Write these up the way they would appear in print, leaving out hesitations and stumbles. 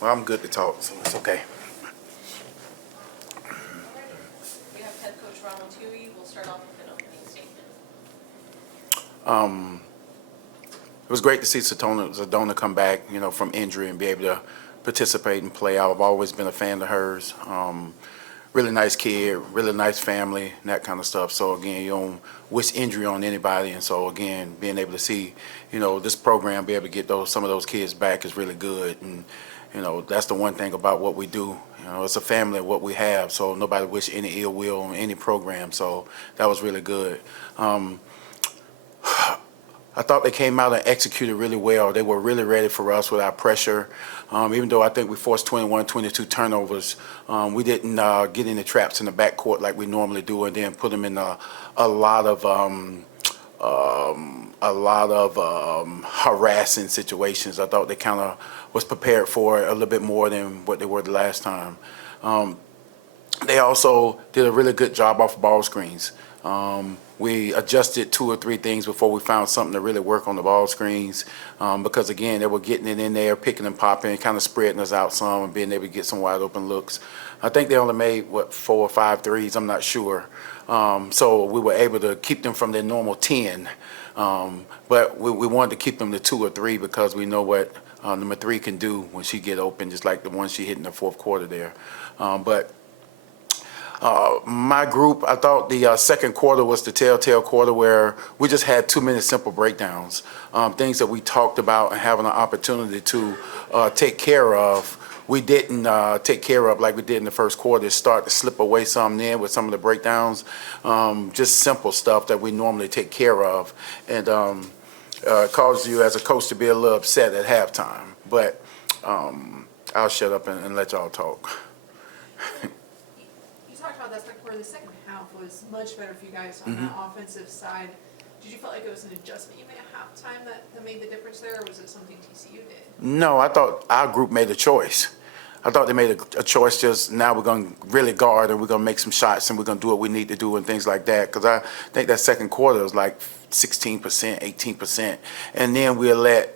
Well, I'm good to talk, so it's okay. We have Head Coach Ronald Hughey. We'll start off with an opening statement. It was great to see Sedona come back, from injury and be able to participate and play. I've always been a fan of hers. Really nice kid, really nice family, and that kind of stuff. So again, you don't wish injury on anybody, and so again, being able to see, this program be able to get some of those kids back is really good. And that's the one thing about what we do. It's a family of what we have, so nobody wish any ill will on any program. So that was really good. I thought they came out and executed really well. They were really ready for us with our pressure. Even though I think we forced 21, 22 turnovers, we didn't get in the traps in the backcourt like we normally do, and then put them in a lot of harassing situations. I thought they kind of was prepared for it a little bit more than what they were the last time. They also did a really good job off ball screens. We adjusted 2 or 3 things before we found something to really work on the ball screens, because again, they were getting it in there, picking and popping, kind of spreading us out some and being able to get some wide open looks. I think they only made 4 or 5 threes, I'm not sure. So we were able to keep them from their normal 10, but we wanted to keep them to 2 or 3 because we know what number 3 can do when she get open, just like the one she hit in the fourth quarter there. My group, I thought the second quarter was the telltale quarter where we just had too many simple breakdowns, things that we talked about and having an opportunity to take care of. We didn't take care of like we did in the first quarter. It started to slip away some there with some of the breakdowns, just simple stuff that we normally take care of, and causes you as a coach to be a little upset at halftime. But I'll shut up and let y'all talk. Talked about that second quarter. The second half was much better for you guys on the offensive side. Did you feel like it was an adjustment you made at halftime that made the difference there, or was it something TCU did? No, I thought our group made a choice. I thought they made a choice, just now we're going to really guard and we're going to make some shots and we're going to do what we need to do and things like that. Because I think that second quarter was like 16%, 18%. And then we'll let,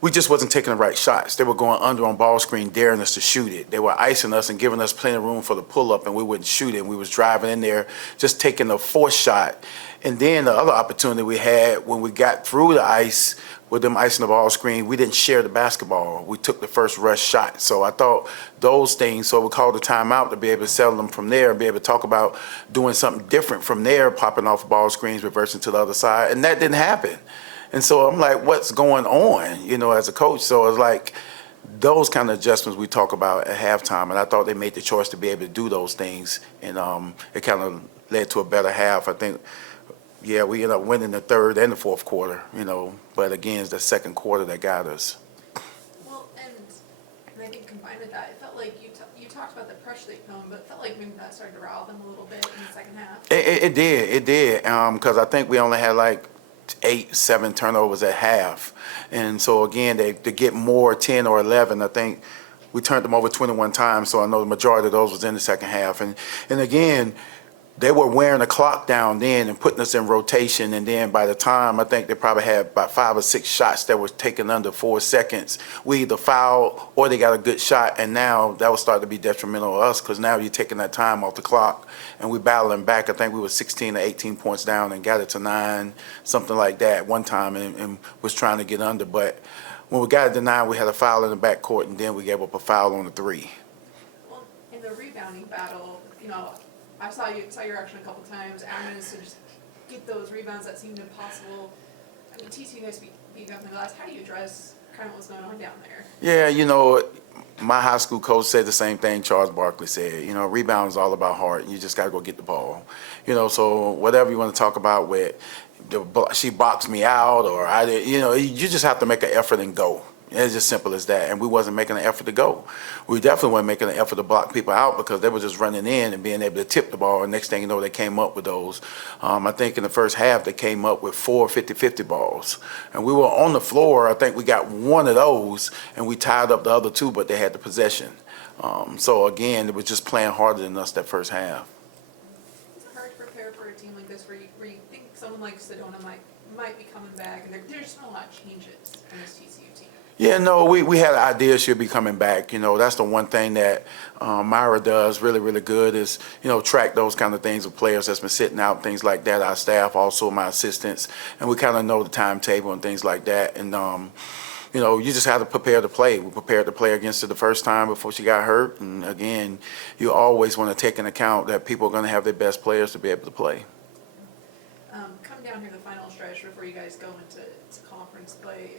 we just wasn't taking the right shots. They were going under on ball screen, daring us to shoot it. They were icing us and giving us plenty of room for the pull-up, and we wouldn't shoot it. And we was driving in there, just taking a forced shot. And then the other opportunity we had when we got through the ice, with them icing the ball screen, we didn't share the basketball. We took the first rush shot. So I thought those things, so we called a timeout to be able to settle them from there and be able to talk about doing something different from there, popping off ball screens, reversing to the other side. And that didn't happen. And so I'm like, what's going on, as a coach? So it's like those kind of adjustments we talk about at halftime. And I thought they made the choice to be able to do those things. And it kind of led to a better half. I think, we ended up winning the third and the fourth quarter, But again, it's the second quarter that got us. Well, and I think combined with that, it felt like you talked about the pressure they put on, but it felt like maybe that started to rile them a little bit in the second half. It did. Because I think we only had like 8, 7 turnovers at half. And so again, to get more 10 or 11, I think we turned them over 21 times. So I know the majority of those was in the second half. And again, they were wearing the clock down then and putting us in rotation. And then by the time, I think they probably had about 5 or 6 shots that were taken under 4 seconds. We either fouled or they got a good shot. And now that was starting to be detrimental to us, because now you're taking that time off the clock and we battling back. I think we were 16 or 18 points down and got it to 9, something like that one time, and was trying to get under. But when we got it to 9, we had a foul in the backcourt, and then we gave up a foul on the 3. Well, in the rebounding battle, I saw your action a couple times. Adams to just get those rebounds that seemed impossible. I mean, TCU guys beat up in the glass. How do you address kind of what's going on down there? Yeah, my high school coach said the same thing Charles Barkley said. Rebound is all about heart. You just got to go get the ball. So whatever you want to talk about with she boxed me out or I did, you just have to make an effort and go. It's just simple as that. And we wasn't making an effort to go. We definitely weren't making an effort to block people out because they were just running in and being able to tip the ball. And next thing you know, they came up with those. I think in the first half, they came up with 4 50-50 balls. And we were on the floor. I think we got one of those, and we tied up the other 2, but they had the possession. So, again, it was just playing harder than us that first half. Is it hard to prepare for a team like this where you think someone like Sedona might be coming back, and there's just been a lot of changes in this TCU team? Yeah, no, we had an idea she'll be coming back. That's the one thing that Myra does really, really good is, track those kind of things with players that's been sitting out, things like that. Our staff, also my assistants, and we kind of know the timetable and things like that. And, you just have to prepare to play. We prepared to play against her the first time before she got hurt. And again, you always want to take into account that people are going to have their best players to be able to play. Coming down here the final stretch before you guys go into conference play,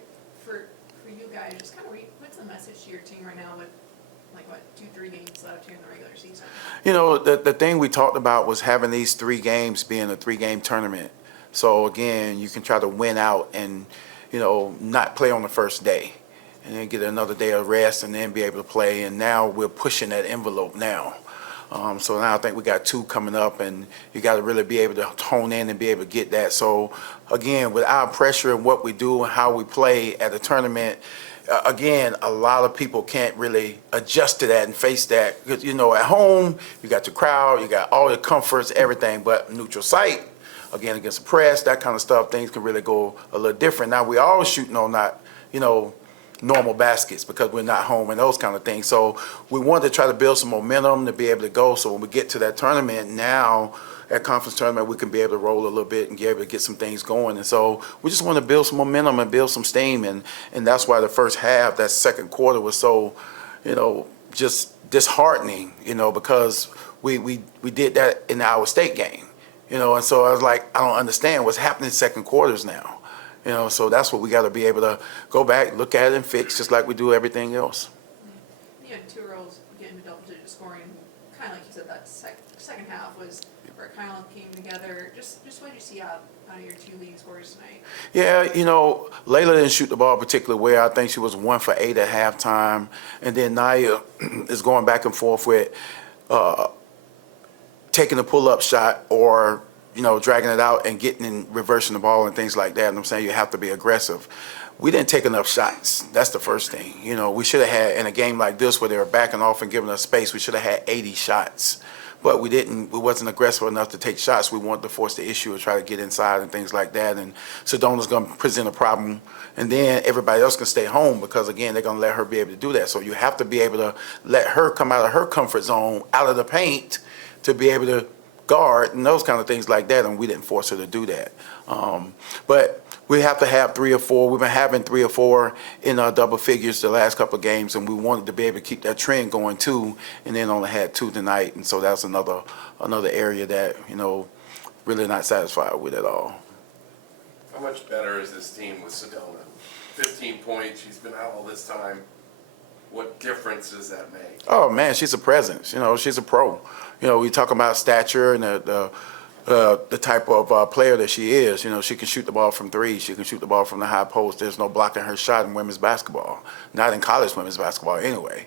for you guys, just kind of what's the message to your team right now with, like, what, 2-3 games left here in the regular season? The thing we talked about was having these 3 games being a 3-game tournament. So again, you can try to win out and, not play on the first day and then get another day of rest and then be able to play. And now we're pushing that envelope now. So now I think we got 2 coming up, and you got to really be able to hone in and be able to get that. So again, with our pressure and what we do and how we play at a tournament, again, a lot of people can't really adjust to that and face that. Because, at home, you got your crowd, you got all the comforts, everything, but neutral site, again, against the press, that kind of stuff, things can really go a little different. Now, we all shooting on not, normal baskets because we're not home and those kind of things. So we wanted to try to build some momentum to be able to go. So when we get to that tournament now, that conference tournament, we can be able to roll a little bit and be able to get some things going. And so we just want to build some momentum and build some steam. And that's why the first half, that second quarter was so, just disheartening, because we did that in the Iowa State game, and so I was like, I don't understand what's happening in second quarters now. So that's what we got to be able to go back, look at it, and fix, just like we do everything else. You had 2 rows getting to double-digit scoring. Kind of like you said, that second half was where it kind of came together. Just what did you see out of your 2 leading scorers tonight? Yeah, Layla didn't shoot the ball particularly well. I think she was 1 for 8 at halftime, and then Naya is going back and forth with taking a pull-up shot or dragging it out and getting in, reversing the ball and things like that. And I'm saying you have to be aggressive. We didn't take enough shots. That's the first thing. We should have had, in a game like this where they were backing off and giving us space, we should have had 80 shots. But we didn't. We wasn't aggressive enough to take shots. We wanted to force the issue and try to get inside and things like that. And Sedona's going to present a problem. And then everybody else can stay home because, again, they're going to let her be able to do that. So you have to be able to let her come out of her comfort zone, out of the paint, to be able to guard and those kind of things like that, and we didn't force her to do that. But we have to have 3 or 4. We've been having 3 or 4 in double figures the last couple of games, and we wanted to be able to keep that trend going too, and then only had 2 tonight, and so that's another area that, really not satisfied with at all. How much better is this team with Sedona? 15 points, she's been out all this time. What difference does that make? Oh, man, she's a presence. She's a pro. We talk about stature and the type of player that she is. She can shoot the ball from 3. She can shoot the ball from the high post. There's no blocking her shot in women's basketball, not in college women's basketball anyway.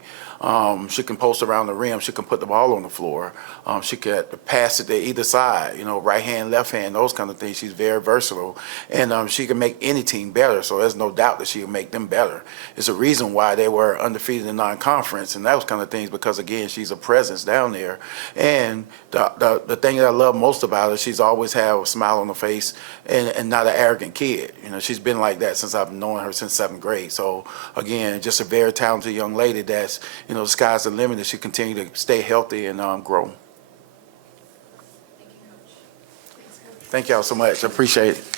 She can post around the rim. She can put the ball on the floor. She can pass it to either side, right hand, left hand, those kind of things. She's very versatile. And she can make any team better, so there's no doubt that she can make them better. It's a reason why they were undefeated in non-conference and those kind of things because, again, she's a presence down there. And the thing that I love most about her, she's always had a smile on her face and not an arrogant kid. She's been like that since I've known her since 7th grade. So, again, just a very talented young lady that's, the sky's the limit, and she continue to stay healthy and grow. Thank you, Coach. Thanks, Coach. Thank y'all so much. I appreciate it.